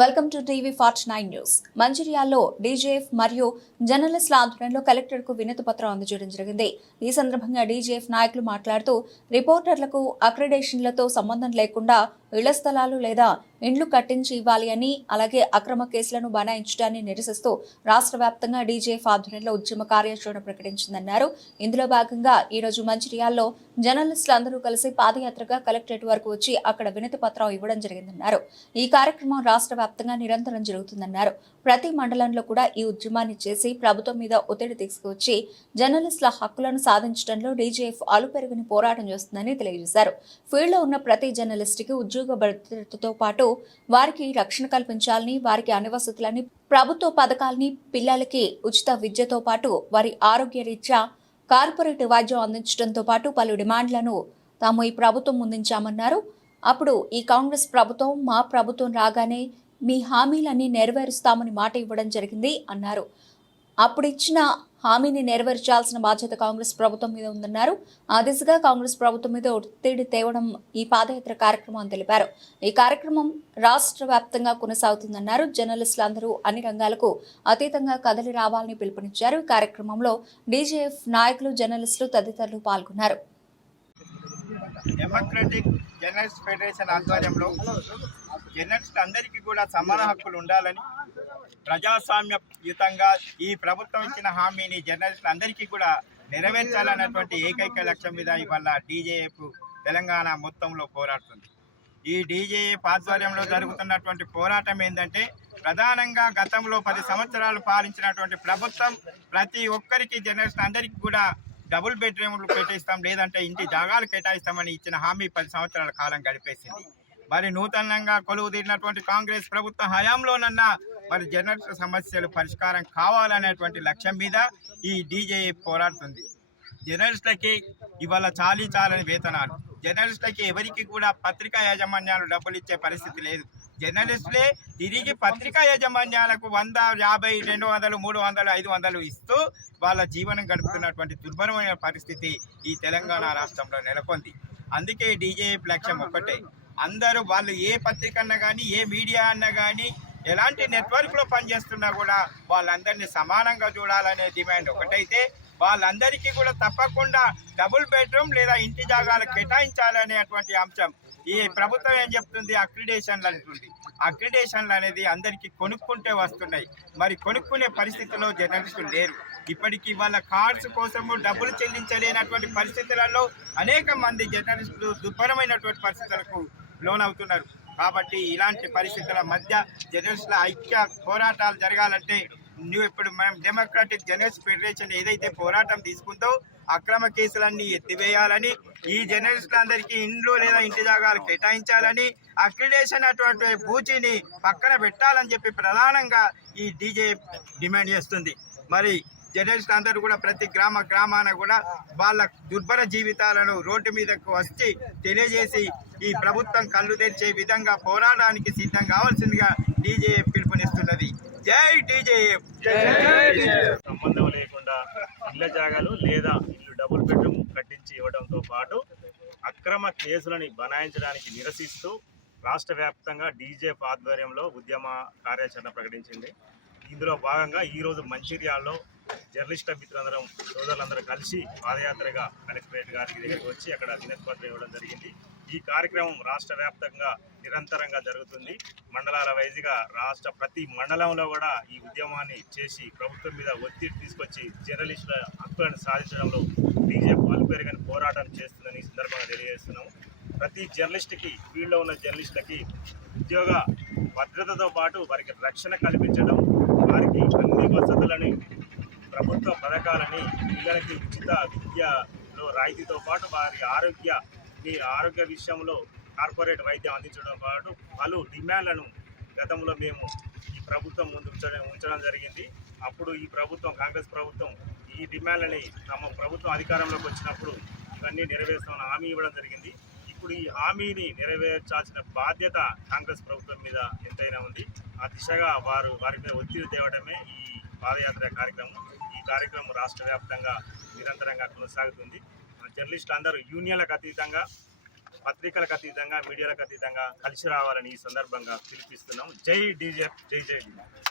Welcome to TV 49 news. మంచిర్యాలలో DJF మరియు జర్నలిస్టుల ఆధ్వర్యంలో కలెక్టర్కు వినతి పత్రం అందజేయడం జరిగింది. ఈ సందర్భంగా డీజేఎఫ్ నాయకులు మాట్లాడుతూ రిపోర్టర్లకు అక్రిడేషన్లతో సంబంధం లేకుండా ఇళ్ల స్థలాలు లేదా ఇండ్లు కట్టించి ఇవ్వాలి అని, అలాగే అక్రమ కేసులను బనాయించడాన్ని నిరసిస్తూ రాష్ట్ర వ్యాప్తంగా డీజేఎఫ్ ఆధ్వర్యంలో ఉద్యమ కార్యాచరణ ప్రకటించిందన్నారు. ఇందులో భాగంగా ఈ రోజు మంచిర్యాలలో జర్నలిస్టులందరూ కలిసి పాదయాత్రగా కలెక్టరేట్ వరకు వచ్చి అక్కడ వినతి పత్రం ఇవ్వడం జరిగిందన్నారు. ఈ కార్యక్రమం రాష్ట్ర వ్యాప్తంగా నిరంతరం జరుగుతుందన్నారు. ప్రతి మండలంలో కూడా ఈ ఉద్యమాన్ని చేసి ప్రభుత్వం మీద ఒత్తిడి తీసుకువచ్చి జర్నలిస్టుల హక్కులను సాధించడంలో డీజేఎఫ్ అలుపెరుగని పోరాటం చేస్తుందని తెలియజేశారు. ఫీల్డ్లో ఉన్న ప్రతి జర్నలిస్టుకి ఉద్యోగ భద్రతతో పాటు వారికి రక్షణ కల్పించాలని, వారికి అన్ని వసతులని, ప్రభుత్వ పథకాలని, పిల్లలకి ఉచిత విద్యతో పాటు వారి ఆరోగ్య రీత్యా కార్పొరేట్ వైద్యం అందించడంతో పాటు పలు డిమాండ్లను తాము ఈ ప్రభుత్వం ముందుంచామన్నారు. అప్పుడు ఈ కాంగ్రెస్ ప్రభుత్వం మా ప్రభుత్వం రాగానే మీ హామీలన్నీ నెరవేరుస్తామని మాట ఇవ్వడం జరిగింది అన్నారు. అప్పుడు ఇచ్చిన హామీని నెరవేర్చాల్సిన బాధ్యత కాంగ్రెస్ ప్రభుత్వం మీద ఉందన్నారు. ఆ దిశగా కాంగ్రెస్ ప్రభుత్వం మీద ఒత్తిడి తేవడం ఈ పాదయాత్ర కార్యక్రమం అని తెలిపారు. ఈ కార్యక్రమం రాష్ట్ర వ్యాప్తంగా కొనసాగుతుందన్నారు. జర్నలిస్టులందరూ అన్ని రంగాలకు అతీతంగా కదలి రావాలని పిలుపునిచ్చారు. ఈ కార్యక్రమంలో డీజేఎఫ్ నాయకులు, జర్నలిస్టులు తదితరులు పాల్గొన్నారు. డెమోక్రటిక్ జర్నలిస్ట్ ఫెడరేషన్ ఆధ్వర్యంలో జర్నలిస్టులు అందరికీ కూడా సమాన హక్కులు ఉండాలని, ప్రజాస్వామ్యయుతంగా ఈ ప్రభుత్వం ఇచ్చిన హామీని జర్నలిస్టులు అందరికీ కూడా నెరవేర్చాలన్నటువంటి ఏకైక లక్ష్యం మీద ఇవాళ డీజేఎఫ్ తెలంగాణ మొత్తంలో పోరాడుతుంది. ఈ డీజేఎఫ్ ఆధ్వర్యంలో జరుగుతున్నటువంటి పోరాటం ఏంటంటే, ప్రధానంగా గతంలో 10 సంవత్సరాలు పాలించినటువంటి ప్రభుత్వం ప్రతి ఒక్కరికి జర్నలిస్టులు అందరికీ కూడా డబుల్ బెడ్రూమ్లు కేటాయిస్తాం, లేదంటే ఇంటి జాగాలు కేటాయిస్తామని ఇచ్చిన హామీ 10 సంవత్సరాల కాలం గడిపేసింది. మరి నూతనంగా కొలువు తీరినటువంటి కాంగ్రెస్ ప్రభుత్వ హయాంలోనన్నా మరి జర్నలిస్టు సమస్యలు పరిష్కారం కావాలనేటువంటి లక్ష్యం మీద ఈ డీజేఎఫ్ పోరాడుతుంది. జర్నలిస్టులకి ఇవాళ చాలని వేతనాలు, జర్నలిస్టులకి ఎవరికి కూడా పత్రికా యాజమాన్యాలు డబ్బులు ఇచ్చే పరిస్థితి లేదు. జర్నలిస్టులే తిరిగి పత్రికా యాజమాన్యాలకు 100, 50, 200, 300, 500 ఇస్తూ వాళ్ళ జీవనం గడుపుతున్నటువంటి దుర్భరమైన పరిస్థితి ఈ తెలంగాణ రాష్ట్రంలో నెలకొంది. అందుకే డీజేఎఫ్ లక్ష్యం ఒక్కటే, అందరూ వాళ్ళు ఏ పత్రిక అన్నా కానీ, ఏ మీడియా అన్నా కానీ, ఎలాంటి నెట్వర్క్లో పనిచేస్తున్నా కూడా వాళ్ళందరినీ సమానంగా చూడాలనే డిమాండ్ ఒకటైతే, వాళ్ళందరికీ కూడా తప్పకుండా డబుల్ బెడ్రూమ్ లేదా ఇంటి జాగాలు కేటాయించాలనేటువంటి అంశం. ఈ ప్రభుత్వం ఏం చెప్తుంది? అక్రిడేషన్లు అంటుంది. అక్రిడేషన్లు అనేది అందరికీ కొనుక్కుంటే వస్తున్నాయి. మరి కొనుక్కునే పరిస్థితిలో జర్నలిస్టులు లేరు. ఇప్పటికీ వాళ్ళ కార్డ్స్ కోసము డబ్బులు చెల్లించలేనటువంటి పరిస్థితులలో అనేక మంది జర్నలిస్టులు దుర్భరమైనటువంటి పరిస్థితులకు లోనవుతున్నారు. కాబట్టి ఇలాంటి పరిస్థితుల మధ్య జర్నలిస్టుల ఐక్య పోరాటాలు జరగాలంటే ఇప్పుడు మనం డెమోక్రటిక్ జర్నలిస్ట్ ఫెడరేషన్ ఏదైతే పోరాటం తీసుకుందో అక్రమ కేసులన్నీ ఎత్తివేయాలని, ఈ జర్నలిస్టులందరికీ ఇండ్లు లేదా ఇంటి జాగాలు కేటాయించాలని, అక్రిడేషన్ అటువంటి పూచిని పక్కన పెట్టాలని చెప్పి ప్రధానంగా ఈ డీజేఎఫ్ డిమాండ్ చేస్తుంది. మరి జర్నలిస్టులు అందరూ కూడా ప్రతి గ్రామాన కూడా వాళ్ళ దుర్భర జీవితాలను రోడ్డు మీదకు వచ్చి తెలియజేసి ఈ ప్రభుత్వం కళ్ళు తెరిచే విధంగా పోరాటానికి సిద్ధం కావాల్సిందిగా డీజేఎఫ్ పిలుపునిస్తున్నది. జై డీజేఎఫ్. సంబంధం లేకుండా ఇళ్ల జాగాలు లేదా ఇల్లు డబుల్ బెడ్రూమ్ కట్టించి ఇవ్వడంతో పాటు అక్రమ కేసులని బనాయించడానికి నిరసిస్తూ రాష్ట్ర వ్యాప్తంగా డీజేఎఫ్ ఆధ్వర్యంలో ఉద్యమ కార్యాచరణ ప్రకటించింది. ఇందులో భాగంగా ఈరోజు మంచిర్యాలలో జర్నలిస్టుల మిత్రులందరం, సోదరులందరూ కలిసి పాదయాత్రగా కలెక్టరేట్ గారికి దగ్గరికి వచ్చి అక్కడ వినతి పత్రం ఇవ్వడం జరిగింది. ఈ కార్యక్రమం రాష్ట్ర వ్యాప్తంగా నిరంతరంగా జరుగుతుంది. మండలాల వైజ్గా రాష్ట్ర ప్రతి మండలంలో కూడా ఈ ఉద్యమాన్ని చేసి ప్రభుత్వం మీద ఒత్తిడి తీసుకొచ్చి జర్నలిస్టుల హక్కులను సాధించడంలో డీజేఎఫ్ అలుపెరుగని పోరాటం చేస్తుందని ఈ సందర్భంగా తెలియజేస్తున్నాము. ప్రతి జర్నలిస్టుకి, ఫీల్డ్లో ఉన్న జర్నలిస్టులకి ఉద్యోగ భద్రతతో పాటు వారికి రక్షణ కల్పించడం, వారికి అన్ని వసతులని, ప్రభుత్వ పథకాలని, పిల్లలకి ఉచిత విద్యలో రాయితీతో పాటు వారి ఆరోగ్య విషయంలో కార్పొరేట్ వైద్యం అందించడం పాటు పలు డిమాండ్లను గతంలో మేము ఈ ప్రభుత్వం ముందు ఉంచడం జరిగింది. అప్పుడు ఈ ప్రభుత్వం, కాంగ్రెస్ ప్రభుత్వం, ఈ డిమాండ్లని తమ ప్రభుత్వం అధికారంలోకి వచ్చినప్పుడు ఇవన్నీ నెరవేర్స్తామని హామీ ఇవ్వడం జరిగింది. ఇప్పుడు ఈ హామీని నెరవేర్చాల్సిన బాధ్యత కాంగ్రెస్ ప్రభుత్వం మీద ఎంతైనా ఉంది. ఆ దిశగా వారి మీద ఒత్తిడి తేవడమే ఈ పాదయాత్ర కార్యక్రమం. ఈ కార్యక్రమం రాష్ట్ర వ్యాప్తంగా నిరంతరంగా కొనసాగుతుంది. జర్నలిస్టులు అందరూ యూనియన్లకు అతీతంగా పత్రికలకు అతీతంగా మీడియాలకు అతీతంగా కలిసి రావాలని ఈ సందర్భంగా పిలిపిస్తున్నాం. జై డీజేఎఫ్, జై జై డీజేఎఫ్.